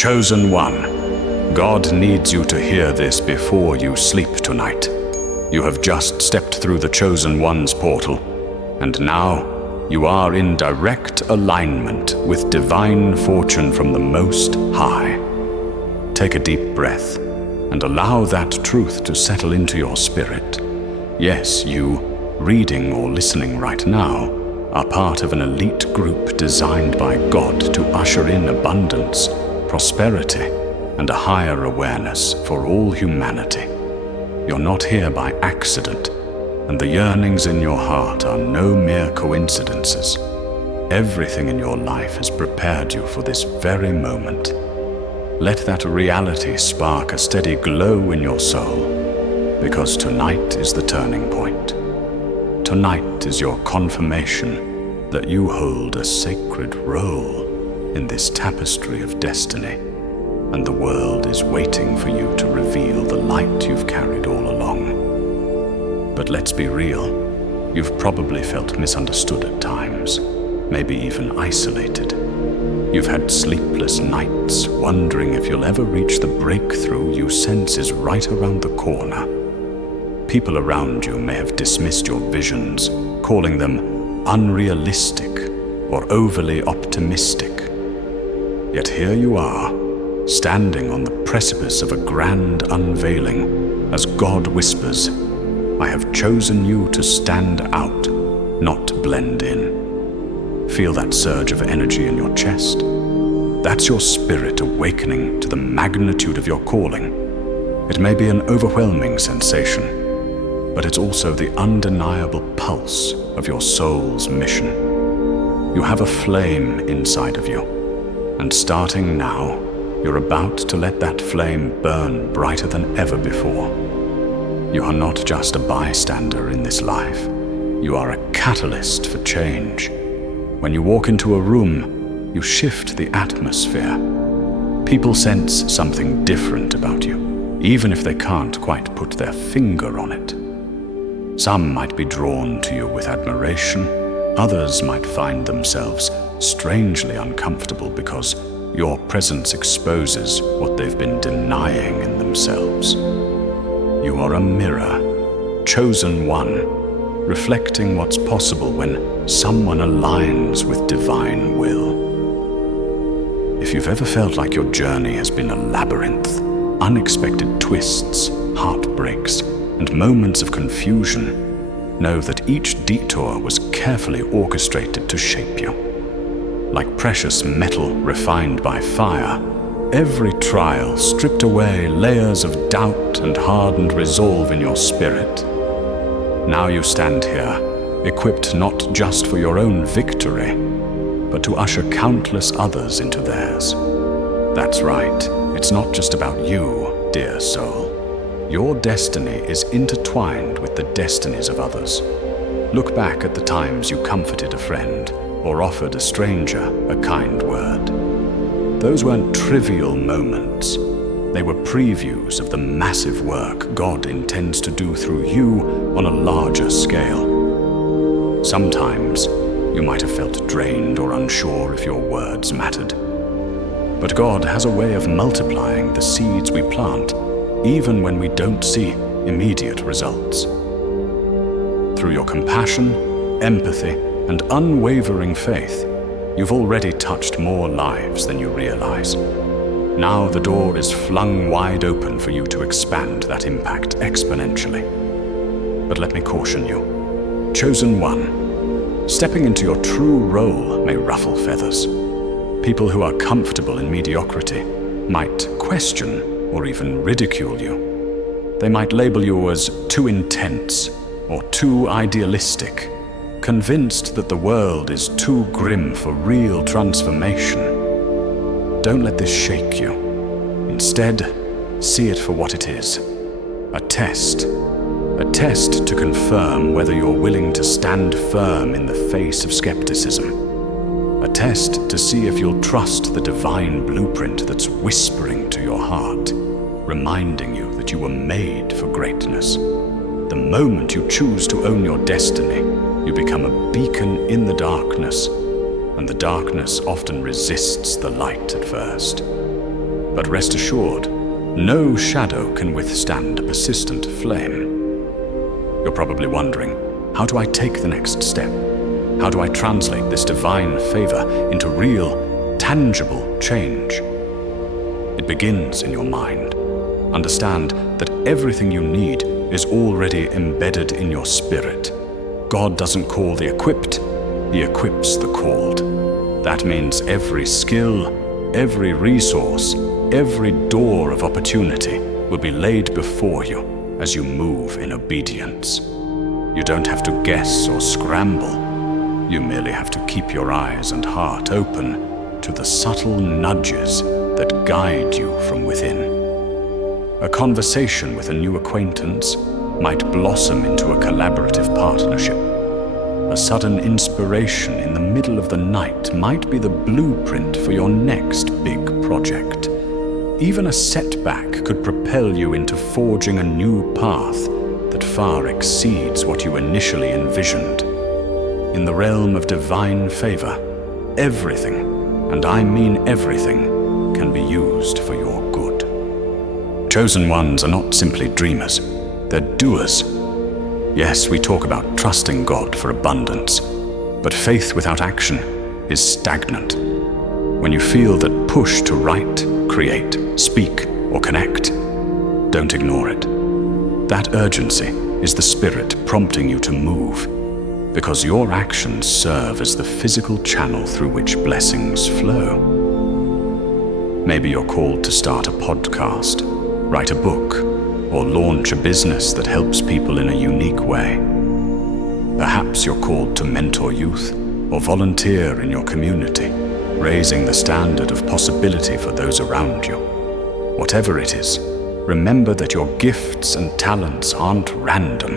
Chosen one, God needs you to hear this before you sleep tonight. You have just stepped through the Chosen One's portal, and now you are in direct alignment with divine fortune from the Most High. Take a deep breath and allow that truth to settle into your spirit. Yes, you, reading or listening right now, are part of an elite group designed by God to usher in abundance, prosperity, and a higher awareness for all humanity. You're not here by accident, and the yearnings in your heart are no mere coincidences. Everything in your life has prepared you for this very moment. Let that reality spark a steady glow in your soul, because tonight is the turning point. Tonight is your confirmation that you hold a sacred role in this tapestry of destiny, and the world is waiting for you to reveal the light you've carried all along. But let's be real, you've probably felt misunderstood at times, maybe even isolated. You've had sleepless nights, wondering if you'll ever reach the breakthrough you sense is right around the corner. People around you may have dismissed your visions, calling them unrealistic or overly optimistic. Yet here you are, standing on the precipice of a grand unveiling, as God whispers, "I have chosen you to stand out, not blend in." Feel that surge of energy in your chest? That's your spirit awakening to the magnitude of your calling. It may be an overwhelming sensation, but it's also the undeniable pulse of your soul's mission. You have a flame inside of you, and starting now, you're about to let that flame burn brighter than ever before. You are not just a bystander in this life. You are a catalyst for change. When you walk into a room, you shift the atmosphere. People sense something different about you, even if they can't quite put their finger on it. Some might be drawn to you with admiration. Others might find themselves strangely uncomfortable because your presence exposes what they've been denying in themselves. You are a mirror, chosen one, reflecting what's possible when someone aligns with divine will. If you've ever felt like your journey has been a labyrinth, unexpected twists, heartbreaks, and moments of confusion, know that each detour was carefully orchestrated to shape you. Like precious metal refined by fire, every trial stripped away layers of doubt and hardened resolve in your spirit. Now you stand here, equipped not just for your own victory, but to usher countless others into theirs. That's right, it's not just about you, dear soul. Your destiny is intertwined with the destinies of others. Look back at the times you comforted a friend or offered a stranger a kind word. Those weren't trivial moments. They were previews of the massive work God intends to do through you on a larger scale. Sometimes you might have felt drained or unsure if your words mattered. But God has a way of multiplying the seeds we plant, even when we don't see immediate results. Through your compassion, empathy, and unwavering faith, you've already touched more lives than you realize. Now the door is flung wide open for you to expand that impact exponentially. But let me caution you, chosen one, stepping into your true role may ruffle feathers. People who are comfortable in mediocrity might question or even ridicule you. They might label you as too intense or too idealistic, convinced that the world is too grim for real transformation. Don't let this shake you. Instead, see it for what it is, a test to confirm whether you're willing to stand firm in the face of skepticism, a test to see if you'll trust the divine blueprint that's whispering to your heart, reminding you that you were made for greatness. The moment you choose to own your destiny, you become a beacon in the darkness, and the darkness often resists the light at first. But rest assured, no shadow can withstand a persistent flame. You're probably wondering, how do I take the next step? How do I translate this divine favor into real, tangible change? It begins in your mind. Understand that everything you need is already embedded in your spirit. God doesn't call the equipped, He equips the called. That means every skill, every resource, every door of opportunity will be laid before you as you move in obedience. You don't have to guess or scramble. You merely have to keep your eyes and heart open to the subtle nudges that guide you from within. A conversation with a new acquaintance might blossom into a collaborative partnership. A sudden inspiration in the middle of the night might be the blueprint for your next big project. Even a setback could propel you into forging a new path that far exceeds what you initially envisioned. In the realm of divine favor, everything, and I mean everything, can be used for your good. Chosen ones are not simply dreamers, they're doers. Yes, we talk about trusting God for abundance, but faith without action is stagnant. When you feel that push to write, create, speak, or connect, don't ignore it. That urgency is the Spirit prompting you to move, because your actions serve as the physical channel through which blessings flow. Maybe you're called to start a podcast, write a book, or launch a business that helps people in a unique way. Perhaps you're called to mentor youth or volunteer in your community, raising the standard of possibility for those around you. Whatever it is, remember that your gifts and talents aren't random.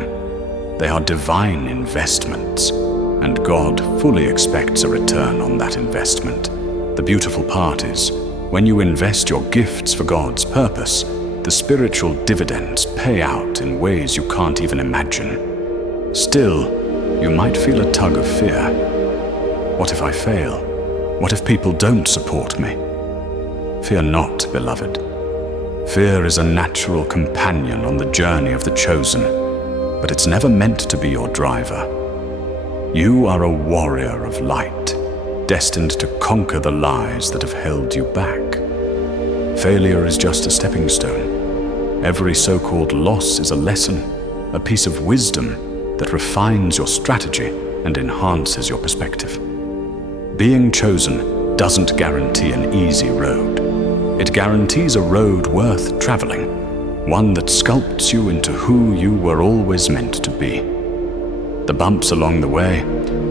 They are divine investments, and God fully expects a return on that investment. The beautiful part is, when you invest your gifts for God's purpose, the spiritual dividends pay out in ways you can't even imagine. Still, you might feel a tug of fear. What if I fail? What if people don't support me? Fear not, beloved. Fear is a natural companion on the journey of the chosen, but it's never meant to be your driver. You are a warrior of light, destined to conquer the lies that have held you back. Failure is just a stepping stone. Every so-called loss is a lesson, a piece of wisdom that refines your strategy and enhances your perspective. Being chosen doesn't guarantee an easy road. It guarantees a road worth traveling, one that sculpts you into who you were always meant to be. The bumps along the way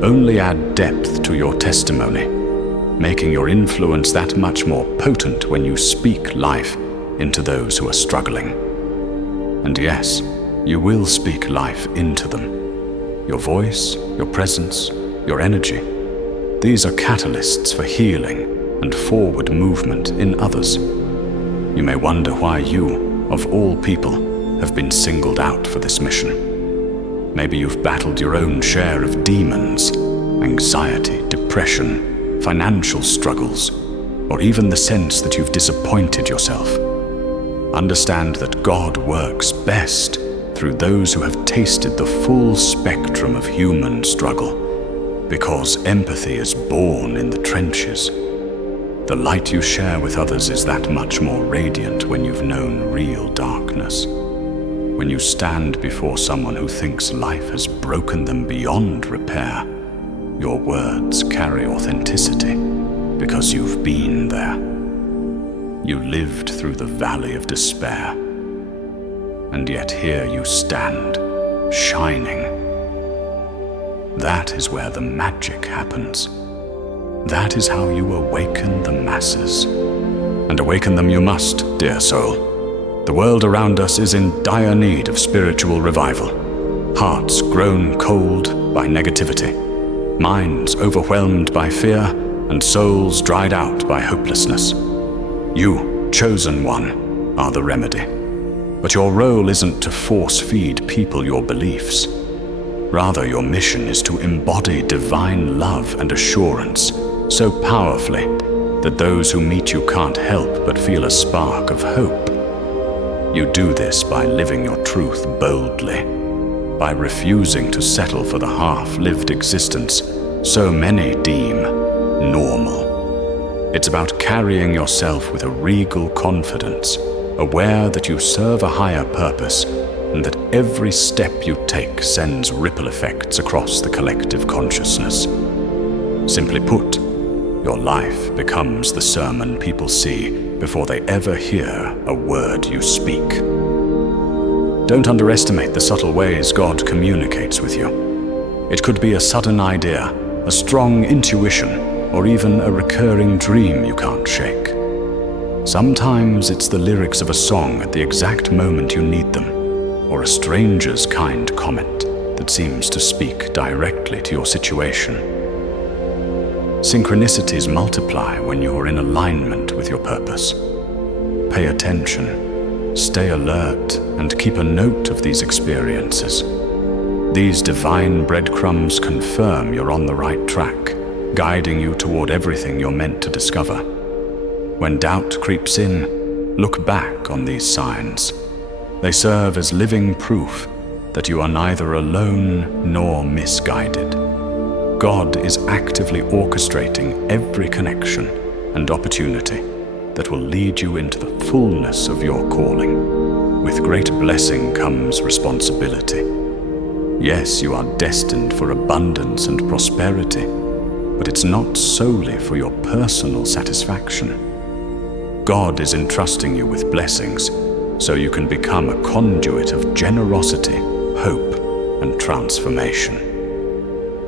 only add depth to your testimony, making your influence that much more potent when you speak life into those who are struggling. And yes, you will speak life into them. Your voice, your presence, your energy. These are catalysts for healing and forward movement in others. You may wonder why you, of all people, have been singled out for this mission. Maybe you've battled your own share of demons, anxiety, depression, financial struggles, or even the sense that you've disappointed yourself. Understand that God works best through those who have tasted the full spectrum of human struggle, because empathy is born in the trenches. The light you share with others is that much more radiant when you've known real darkness. When you stand before someone who thinks life has broken them beyond repair, your words carry authenticity because you've been there. You lived through the valley of despair, and yet here you stand, shining. That is where the magic happens. That is how you awaken the masses. And awaken them you must, dear soul. The world around us is in dire need of spiritual revival. Hearts grown cold by negativity, minds overwhelmed by fear, and souls dried out by hopelessness. You, chosen one, are the remedy. But your role isn't to force-feed people your beliefs. Rather, your mission is to embody divine love and assurance so powerfully that those who meet you can't help but feel a spark of hope. You do this by living your truth boldly, by refusing to settle for the half-lived existence so many deem normal. It's about carrying yourself with a regal confidence, aware that you serve a higher purpose and that every step you take sends ripple effects across the collective consciousness. Simply put, your life becomes the sermon people see before they ever hear a word you speak. Don't underestimate the subtle ways God communicates with you. It could be a sudden idea, a strong intuition, or even a recurring dream you can't shake. Sometimes it's the lyrics of a song at the exact moment you need them, or a stranger's kind comment that seems to speak directly to your situation. Synchronicities multiply when you're in alignment with your purpose. Pay attention, stay alert, and keep a note of these experiences. These divine breadcrumbs confirm you're on the right track, guiding you toward everything you're meant to discover. When doubt creeps in, look back on these signs. They serve as living proof that you are neither alone nor misguided. God is actively orchestrating every connection and opportunity that will lead you into the fullness of your calling. With great blessing comes responsibility. Yes, you are destined for abundance and prosperity, but it's not solely for your personal satisfaction. God is entrusting you with blessings so you can become a conduit of generosity, hope, and transformation.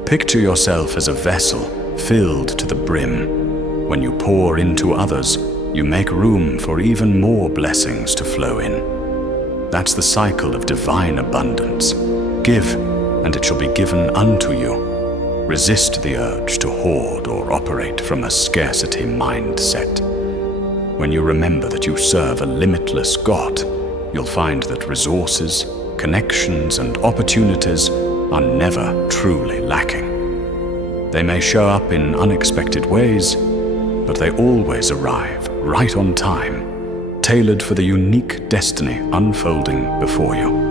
Picture yourself as a vessel filled to the brim. When you pour into others, you make room for even more blessings to flow in. That's the cycle of divine abundance. Give, and it shall be given unto you. Resist the urge to hoard or operate from a scarcity mindset. When you remember that you serve a limitless God, you'll find that resources, connections, and opportunities are never truly lacking. They may show up in unexpected ways, but they always arrive right on time, tailored for the unique destiny unfolding before you.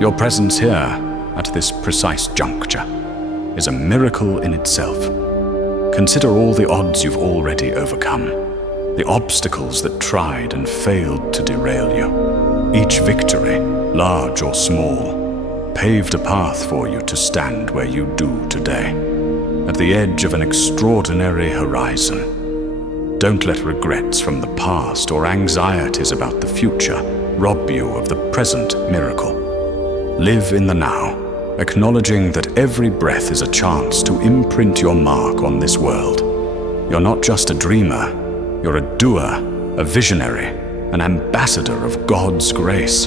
Your presence here, at this precise juncture, is a miracle in itself. Consider all the odds you've already overcome, the obstacles that tried and failed to derail you. Each victory, large or small, paved a path for you to stand where you do today, at the edge of an extraordinary horizon. Don't let regrets from the past or anxieties about the future rob you of the present miracle. Live in the now, acknowledging that every breath is a chance to imprint your mark on this world. You're not just a dreamer, you're a doer, a visionary, an ambassador of God's grace.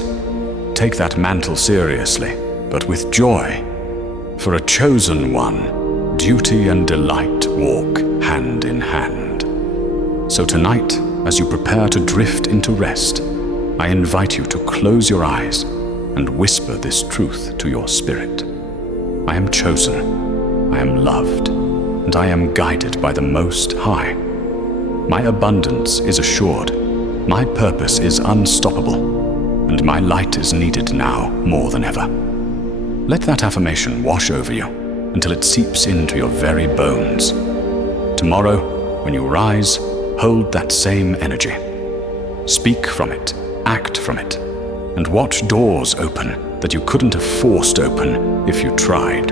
Take that mantle seriously, but with joy. For a chosen one, duty and delight walk hand in hand. So tonight, as you prepare to drift into rest, I invite you to close your eyes and whisper this truth to your spirit. I am chosen, I am loved, and I am guided by the Most High. My abundance is assured, my purpose is unstoppable, and my light is needed now more than ever. Let that affirmation wash over you until it seeps into your very bones. Tomorrow, when you rise, hold that same energy. Speak from it, act from it, and watch doors open that you couldn't have forced open if you tried.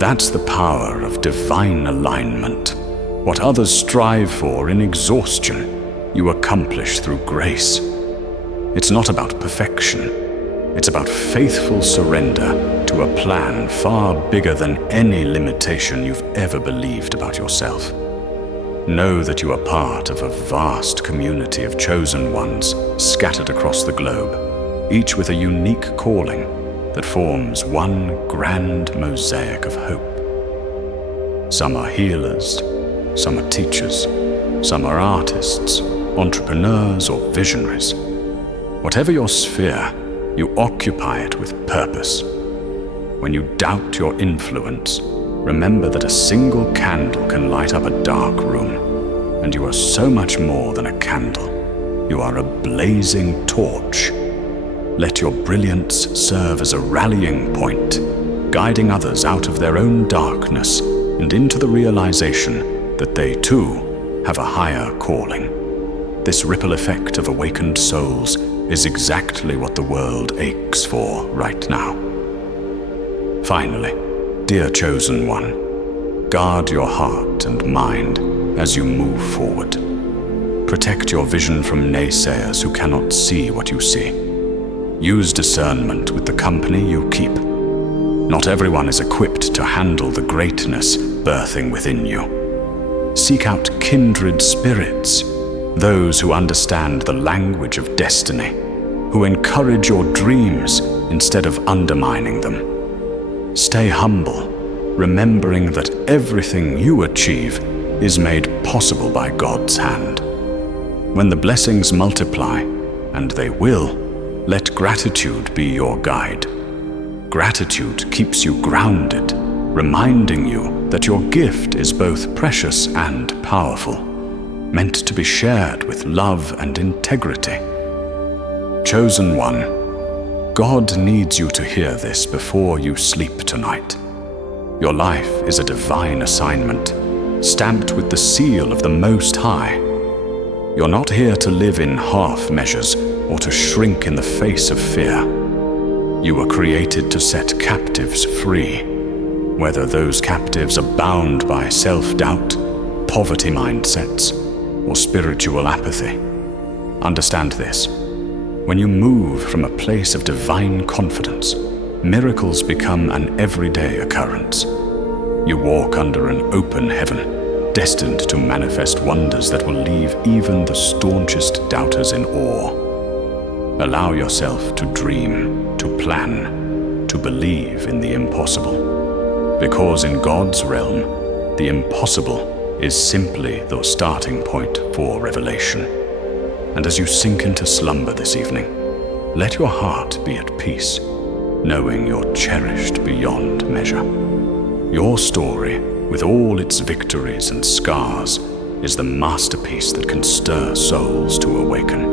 That's the power of divine alignment. What others strive for in exhaustion, you accomplish through grace. It's not about perfection. It's about faithful surrender to a plan far bigger than any limitation you've ever believed about yourself. Know that you are part of a vast community of chosen ones scattered across the globe, each with a unique calling that forms one grand mosaic of hope. Some are healers, some are teachers, some are artists, entrepreneurs, or visionaries. Whatever your sphere, you occupy it with purpose. When you doubt your influence, remember that a single candle can light up a dark room. and you are so much more than a candle. You are a blazing torch. Let your brilliance serve as a rallying point, guiding others out of their own darkness and into the realization that they too have a higher calling. This ripple effect of awakened souls is exactly what the world aches for right now. Finally, dear Chosen One, guard your heart and mind as you move forward. Protect your vision from naysayers who cannot see what you see. Use discernment with the company you keep. Not everyone is equipped to handle the greatness birthing within you. Seek out kindred spirits, those who understand the language of destiny, who encourage your dreams instead of undermining them. Stay humble, remembering that everything you achieve is made possible by God's hand. When the blessings multiply, and they will, let gratitude be your guide. Gratitude keeps you grounded, reminding you that your gift is both precious and powerful, meant to be shared with love and integrity. Chosen One, God needs you to hear this before you sleep tonight. Your life is a divine assignment, stamped with the seal of the Most High. You're not here to live in half measures or to shrink in the face of fear. You were created to set captives free, whether those captives are bound by self-doubt, poverty mindsets, or spiritual apathy. Understand this. When you move from a place of divine confidence, miracles become an everyday occurrence. You walk under an open heaven, destined to manifest wonders that will leave even the staunchest doubters in awe. Allow yourself to dream, to plan, to believe in the impossible. Because in God's realm, the impossible is simply the starting point for revelation. And as you sink into slumber this evening, let your heart be at peace, knowing you're cherished beyond measure. Your story, with all its victories and scars, is the masterpiece that can stir souls to awaken.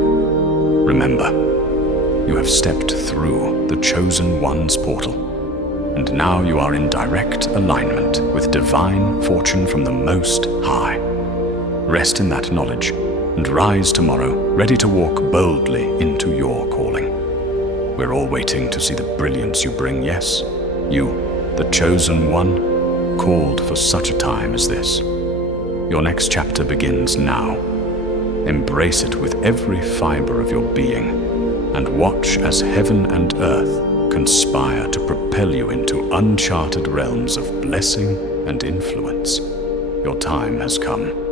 Remember, you have stepped through the Chosen One's portal, and now you are in direct alignment with divine fortune from the Most High. Rest in that knowledge and rise tomorrow, ready to walk boldly into your calling. We're all waiting to see the brilliance you bring, yes? You, the Chosen One, called for such a time as this. Your next chapter begins now. Embrace it with every fiber of your being, and watch as heaven and earth conspire to propel you into uncharted realms of blessing and influence. Your time has come.